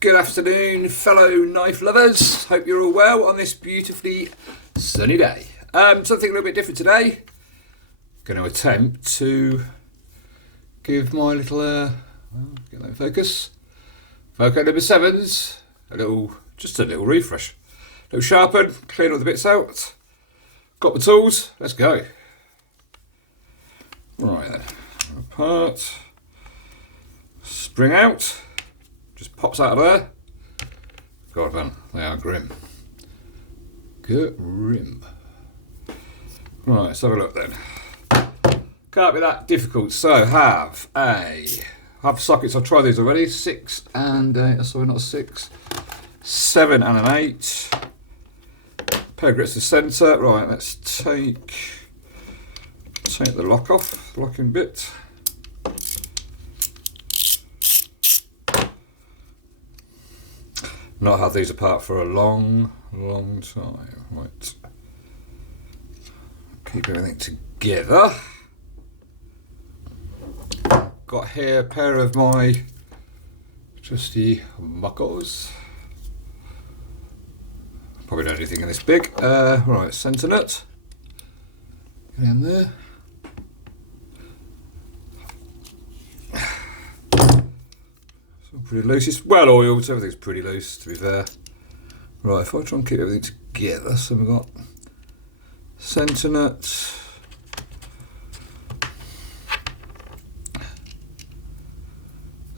Good afternoon, fellow knife lovers. Hope you're all well on this beautifully sunny day. Something a little bit different today. Going to attempt to give my little, get that in focus. Felco number 7s just a little refresh. A little sharpen, clean all the bits out. Got the tools, let's go. Right then, apart. Spring out. Just pops out of there. God man, they are grim. Grim. Right, let's have a look then. Can't be that difficult. So have sockets. I've tried these already. 6 and 8. Sorry, not 6. 7 and an 8. Pair of grips to centre. Right, let's take the lock off, locking bit. Not had these apart for a long time. Right. Keep everything together. Got here a pair of my trusty muckles. Probably don't do anything in this big. Right, centre nut. Get in there. Pretty loose. It's well oiled, so everything's pretty loose, to be fair. Right, if I try and keep everything together, so we've got centre nut,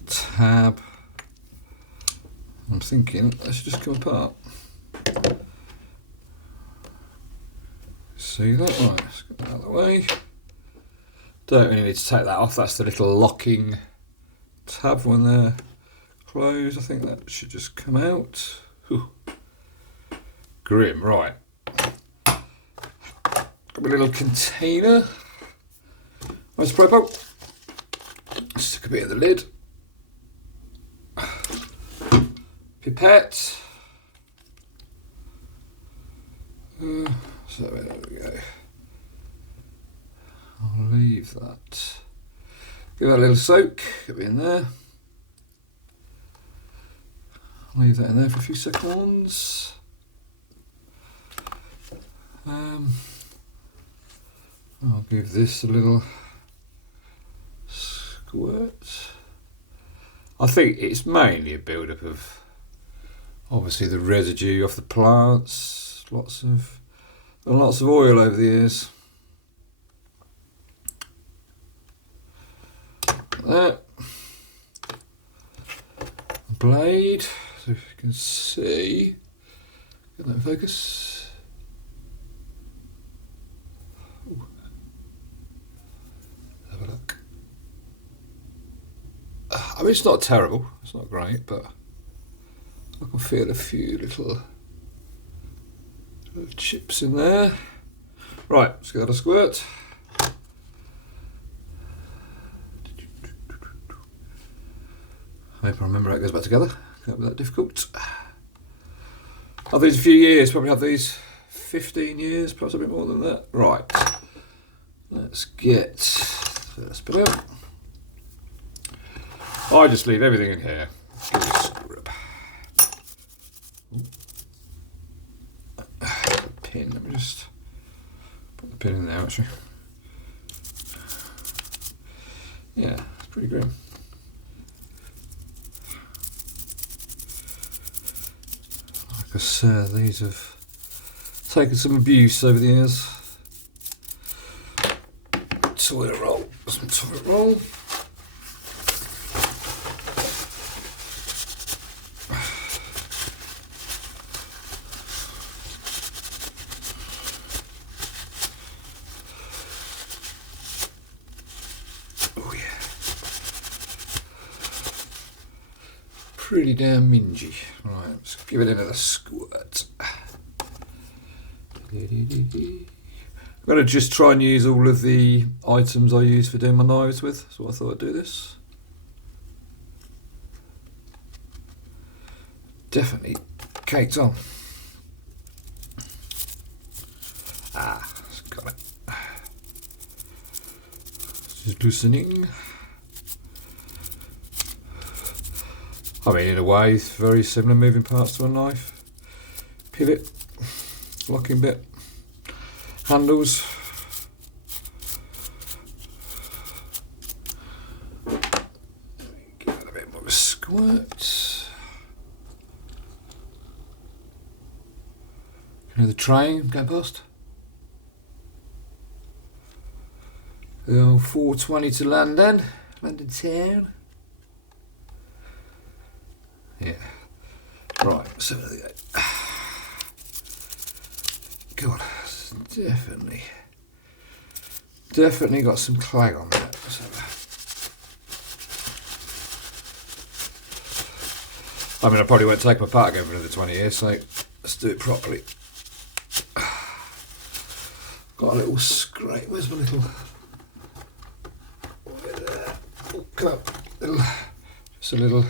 tab. I'm thinking that should just come apart. See that? Right, let's get that out of the way. Don't really need to take that off. That's the little locking tab when they're closed. I think that should just come out. Whew. Grim, right. Got my little container. Nice propo. Stick a bit of the lid. Pipette. So there we go. I'll leave that. Give that a little soak. Get it in there. Leave that in there for a few seconds. I'll give this a little squirt. I think it's mainly a build-up of obviously the residue off the plants. Lots of oil over the years. There. Blade. So if you can see, get that in focus. Ooh. Have a look. I mean, it's not terrible, it's not great, but I can feel a few little chips in there. Right, let's give that a squirt. I hope I remember how it goes back together. Can't be that difficult. Have these a few years, probably have these 15 years, perhaps a bit more than that. Right, let's get this bit out. I just leave everything in here. Give it a scrub. Pin, let me just put the pin in there actually. Yeah, it's pretty grim. Like I said, these have taken some abuse over the years. Toilet roll, some toilet roll. Oh yeah. Pretty damn mingy. Right, let's give it another squirt. I'm going to just try and use all of the items I use for doing my knives with, so I thought I'd do this. Definitely caked on. Got it. Just loosening. I mean, in a way, it's very similar moving parts to a knife. Pivot, locking bit, handles. Give it a bit more of a squirt. Another train going past. The old 420 to London town. Yeah. Right, so there we go. God, definitely got some clag on that. So, I mean, I probably won't take them apart again for another 20 years, so let's do it properly. Got a little scrape. Where's my little? Oh, come on. Just a little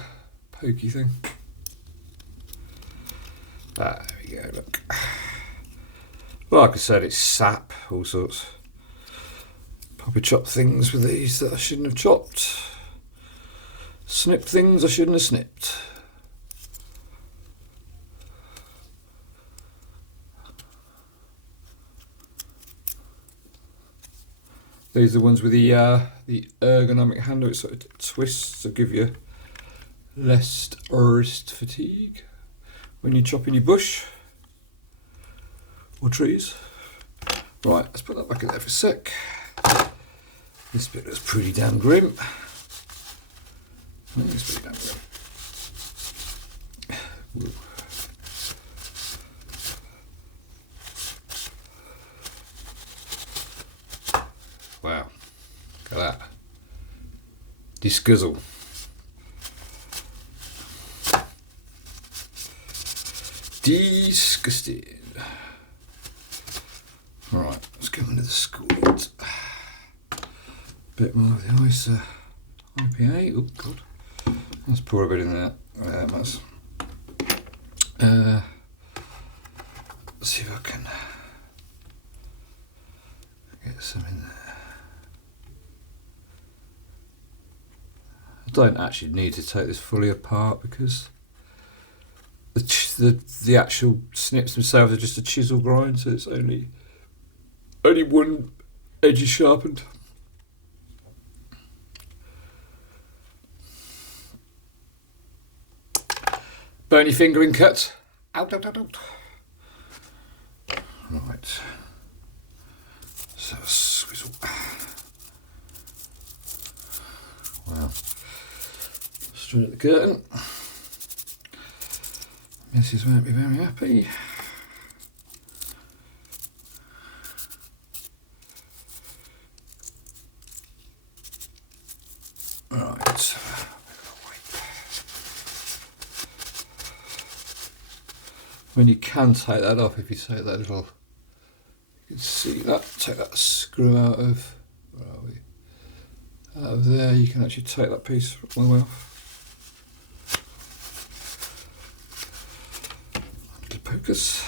pokey thing. There we go, look. Like I said, it's sap, all sorts. Probably chopped things with these that I shouldn't have chopped. Snipped things I shouldn't have snipped. These are the ones with the ergonomic handle. It sort of twists to give you less wrist fatigue when you're chopping your bush or trees. Right, let's put that back in there for a sec. This bit was pretty damn grim. I think it's pretty damn grim. Woo. Wow, look at that. Disguzzle. Disgusting. Right, let's go into the squid. Bit more of the ice IPA. Oh god. Let's pour a bit in there. Let's see if I can get some in there. I don't actually need to take this fully apart because the actual snips themselves are just a chisel grind, so it's only one edge is sharpened. Bony fingering cut. Out. Right. So swizzle. Wow. Straight at the curtain. Mrs. won't be very happy. Right. When you can take that off, if you take that little, you can see that, take that screw out of, where are we? Out of there, you can actually take that piece all the way off. Little pokers.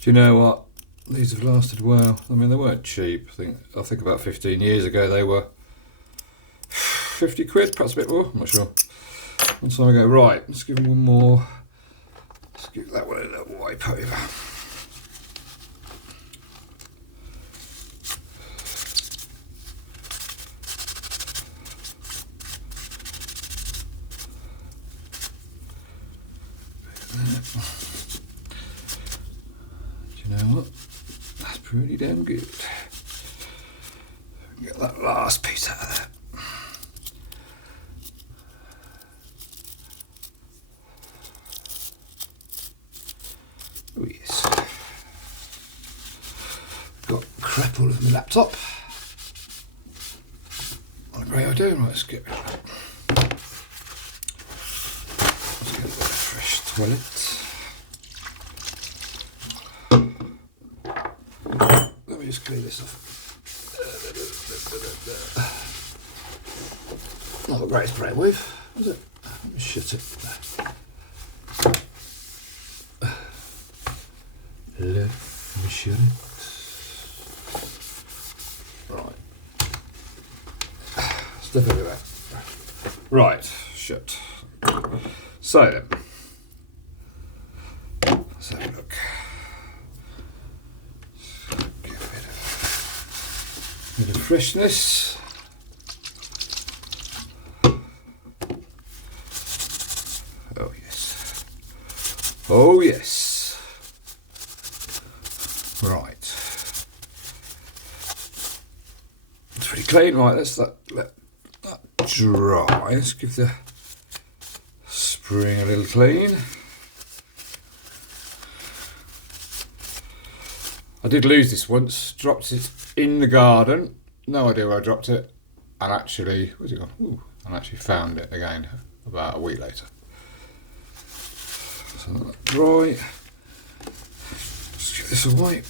Do you know what? These have lasted well. I mean, they weren't cheap. I think about 15 years ago they were 50 quid, perhaps a bit more. I'm not sure. One time ago, right? Let's give them one more. Let's give that one a little wipe over. Do you know what? That's pretty damn good. Get that last piece out of there. Oh yes. Got crap all over my laptop. What a great idea. Right, let's get rid of that. Let's get a bit of fresh toilet. Let me just clean this off. Not the greatest bread with, is it? Let me shut it. Let me shut it. Stuff everywhere. Right, shut. So then, let's have a look. Get a bit of freshness. Oh yes. Oh yes. Right. It's pretty clean. Right, let's let that dry. Let's give the spring a little clean. I did lose this once. Dropped it in the garden. No idea where I dropped it. And actually, where's it gone? Ooh, and actually found it again about a week later. So let that dry. Just give this a wipe.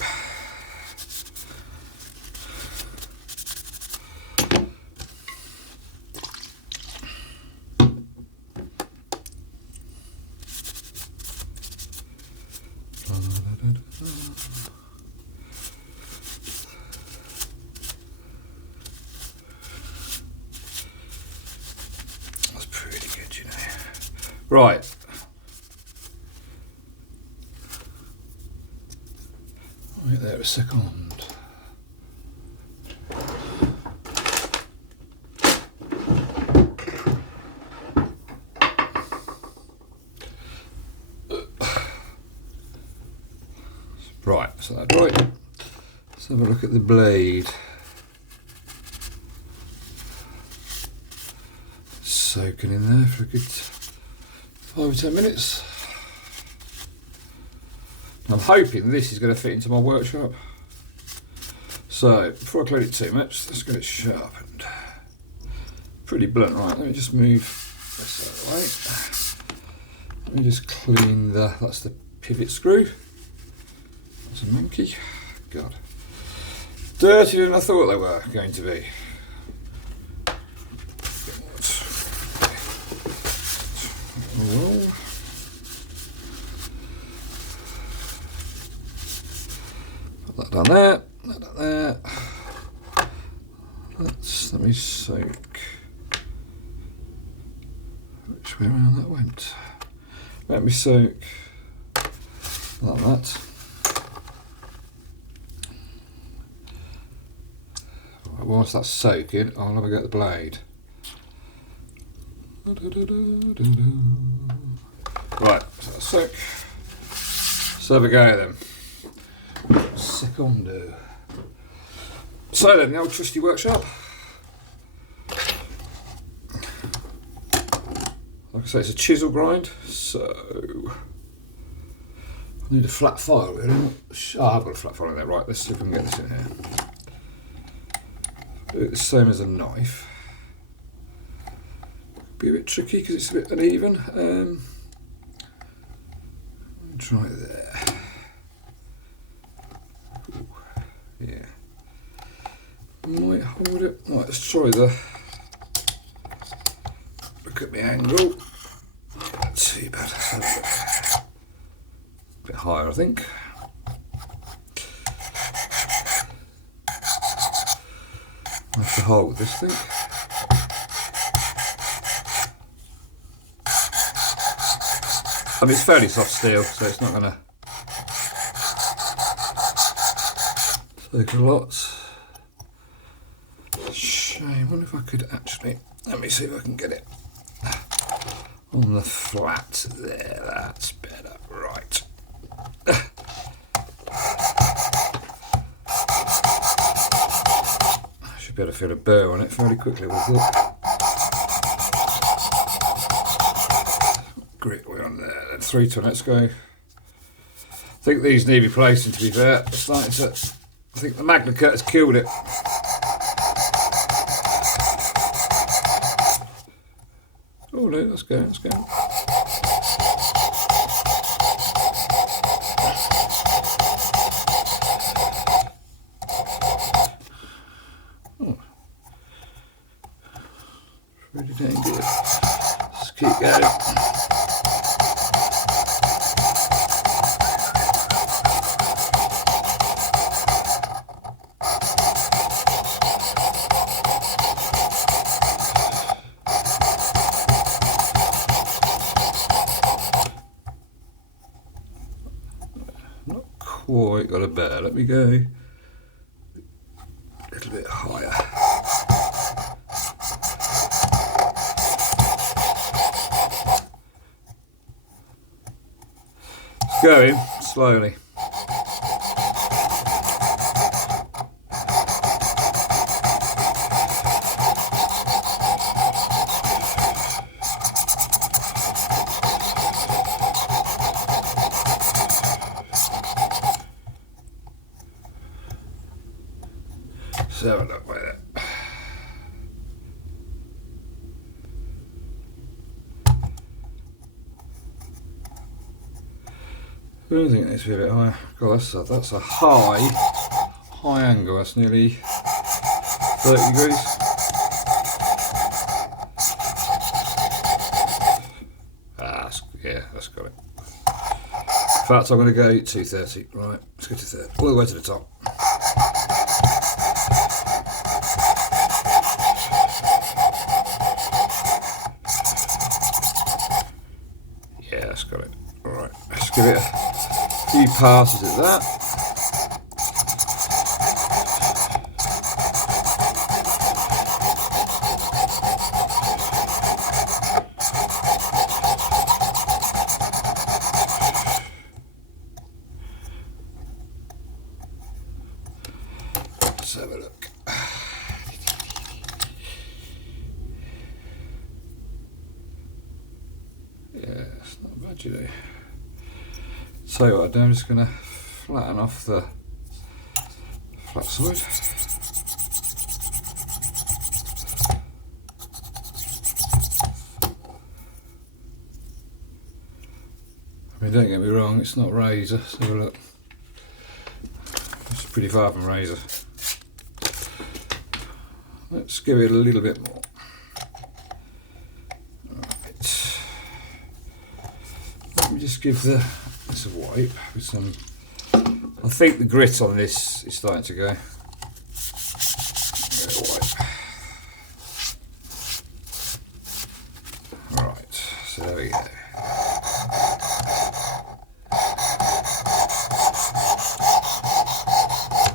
That's pretty good, you know. Right. Wait there a second. Right, so that's right. Let's have a look at the blade. Soaking in there for a good 5 or 10 minutes. I'm hoping this is going to fit into my workshop. So, before I clean it too much, let's get it sharpened. Pretty blunt, right? Let me just move this out of the way. Let me just clean that's the pivot screw. That's a monkey. God. Dirtier than I thought they were going to be. Well. That done there, that done there. Let me soak. Which way around that went? Let me soak like that. Right, whilst that's soaking, I'll have a go at the blade. Right, so that's soak. So have a go then. Secondo. So then, the old trusty workshop. Like I say, it's a chisel grind, so I need a flat file really. Oh, I've got a flat file in there. Right, let's see if we can get this in here. Do it the same as a knife. Be a bit tricky because it's a bit uneven. Try it there. Ooh, yeah. Might hold it. Right, let's try the. Look at the angle. Not too bad. A bit higher, I think. I have to hold this thing. I mean, it's fairly soft steel, so it's not going to take a lot. Shame. I wonder if I could actually. Let me see if I can get it on the flat there. That's better. Right. I should be able to feel a burr on it fairly quickly with that. Grit way on there. Then 3 ton. Let's go. I think these need replacing. To be fair, it's starting to. I think the Magna Cut has killed it. Oh no, let's go. Let's go. Oh, pretty dang good. Let's keep going. quite got a bear. Let me go a little bit higher. It's going slowly. So have a look with it. I don't think it needs to be a bit higher. God, that's a high angle. That's nearly 30 degrees. Yeah, that's got it. In fact, I'm going to go 230. Right, let's go to 30. All the way to the top. Yeah, that's got it. Alright, let's give it a few passes at that. Let's have a look. Yeah, it's not bad, you know. So what I do, I'm just going to flatten off the flat side. I mean, don't get me wrong, it's not razor, so look. It's pretty far from razor. Let's give it a little bit more. Right. Let me just give this a wipe with some. I think the grit on this is starting to go. Right, so there we go.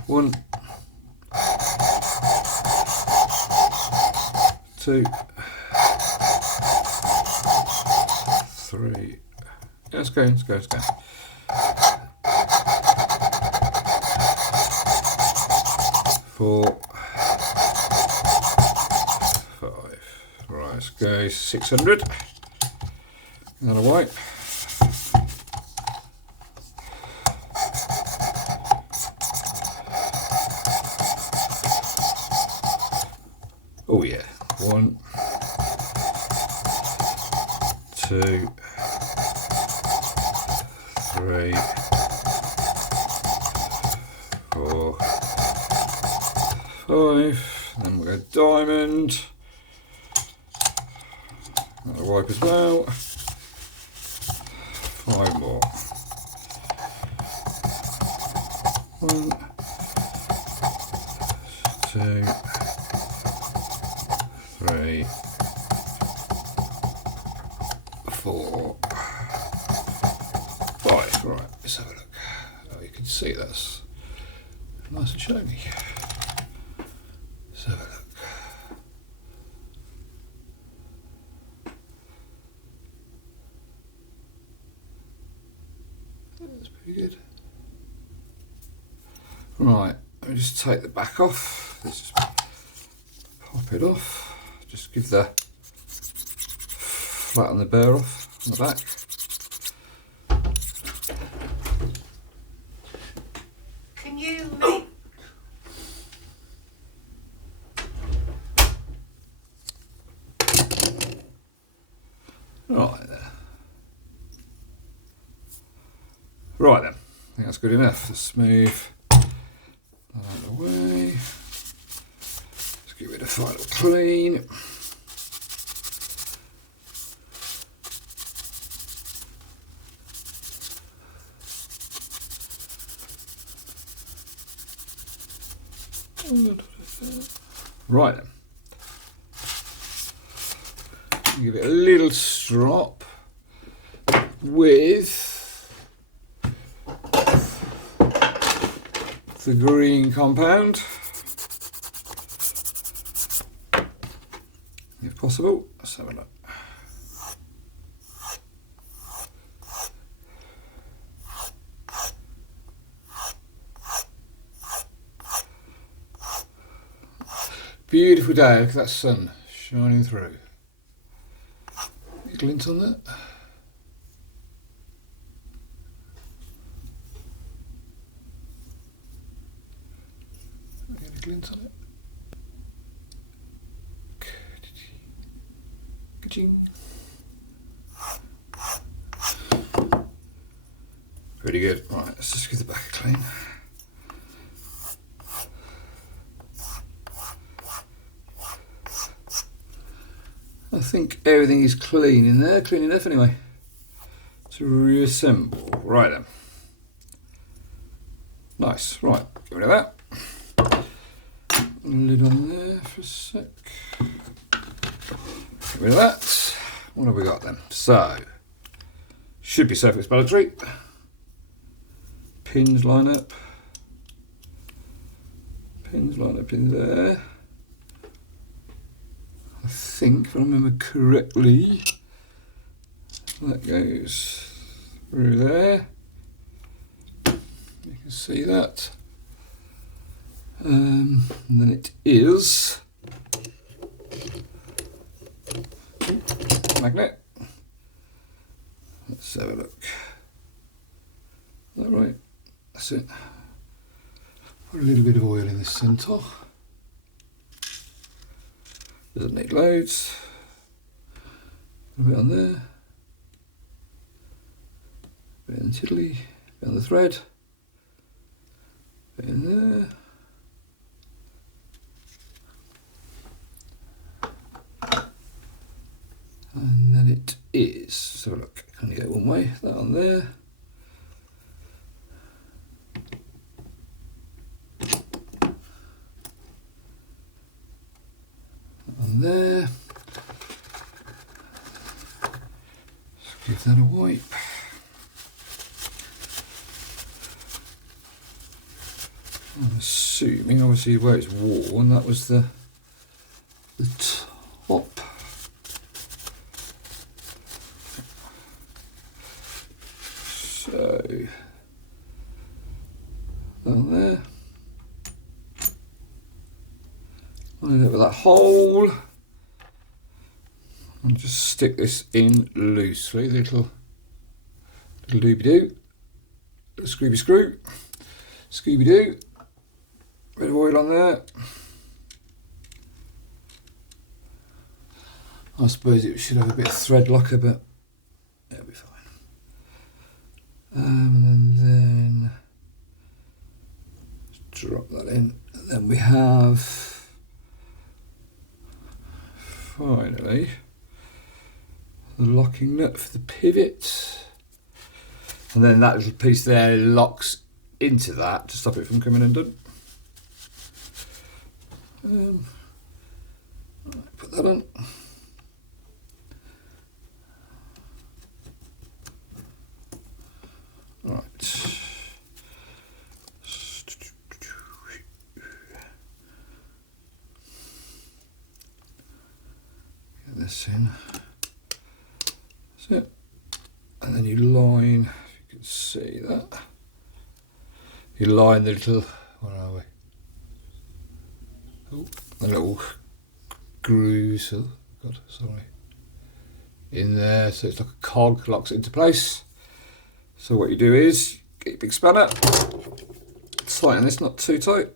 One, two, three. Yeah, let's go. 4, 5. Right, let's go 600. Another wipe. Oh yeah. 1, 2, 3, 4, 5. Then we'll go diamond. Another wipe as well. 5 more. 1, 2, 3, 4, 5. Right, let's have a look. Oh, you can see that's nice and shiny. Let's have a look. That's pretty good. Right, let me just take the back off. Let's just pop it off. Just give the flatten the burr off on the back. Can you Right there. Right then, I think that's good enough. Let's move that out of the way. Let's give it a final clean. Right then. Give it a little strop with the green compound, if possible. Let's have a look. Beautiful day, look at that sun shining through. A glint on that. Get a glint on it. Ka-ching. Pretty good. Right, let's just give the back a clean. I think everything is clean in there, clean enough anyway to reassemble. Right then. Nice, right, get rid of that. Lid on there for a sec. Get rid of that. What have we got then? So, should be self-explanatory. Pins line up. Pins line up in there. I think, if I remember correctly, that goes through there. You can see that. And then it is magnet. Let's have a look. Is that right? That's it. Put a little bit of oil in the centre. Doesn't need loads. A bit on there. A bit in the tiddly. A bit on the thread. A bit in there. And then it is, let's have a look, can only go one way, that on there. On there. Let's give that a wipe. I'm assuming, obviously, where it's worn, that was the top. So, down there. Line it with that hole. And just stick this in loosely, little doobie-doo. Little scrooby screw. Scooby-doo. Bit of oil on there. I suppose it should have a bit of thread locker, but it'll be fine. And then drop that in. And then we have finally the locking nut for the pivot. And then that little piece there locks into that to stop it from coming undone. Put that on. Right. Get this in. That's it. And then you line, if you can see that. You line the little, where are we? Oh, the little grooves, oh God, sorry. In there, so it's like a cog, locks it into place. So what you do is, get your big spanner, tighten this, not too tight.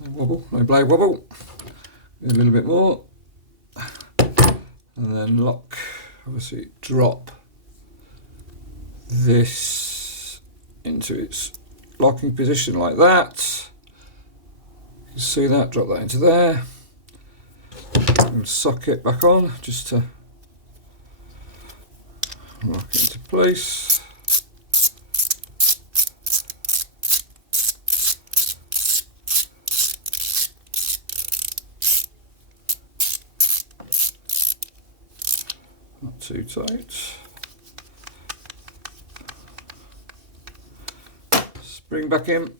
No wobble, no blade wobble. A little bit more. And then lock, obviously drop this into its locking position like that. You can see that, drop that into there. And socket back on, just to lock it into place. Not too tight. spring back in.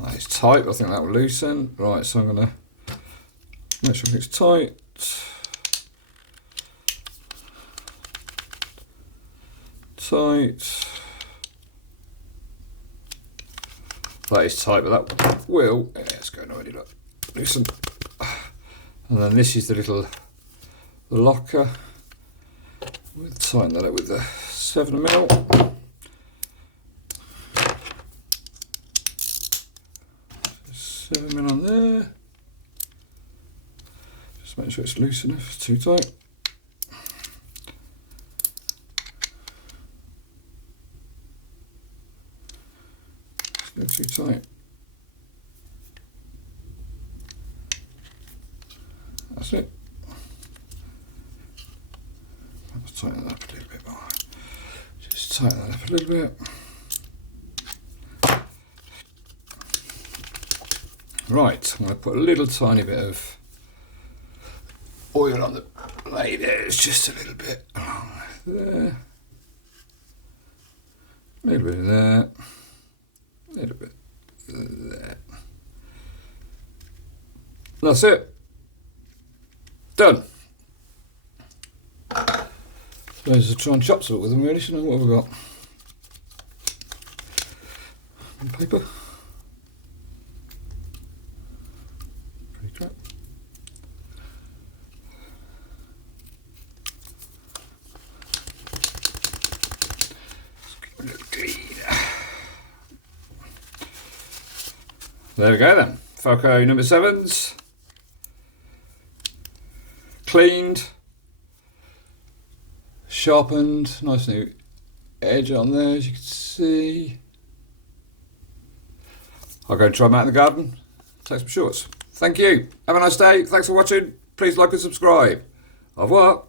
That is tight, I think that will loosen. Right, so I'm going to make sure it's tight. Tight. That is tight, but that will, yeah, it's going already, look, loosen. And then this is the little locker. We'll tighten that up with the 7mm. 7mm on there. Just make sure it's loose enough, it's too tight. It's a bit too tight. That's it. Let's tighten that up a little bit more. Just tighten that up a little bit. Right, I'm going to put a little tiny bit of oil on the blade there. It's just a little bit along there. A little bit of there. A little bit there. That's it. Done. Suppose I'll try and chop salt with them really, shouldn't I? What have we got? Paper. Pretty crap. Let's give it a little clean. There we go then. Felco number 7s. Cleaned. Sharpened. Nice new edge on there, as you can see. I'll go and try them out in the garden. Take some shorts. Thank you. Have a nice day. Thanks for watching. Please like and subscribe. Au revoir.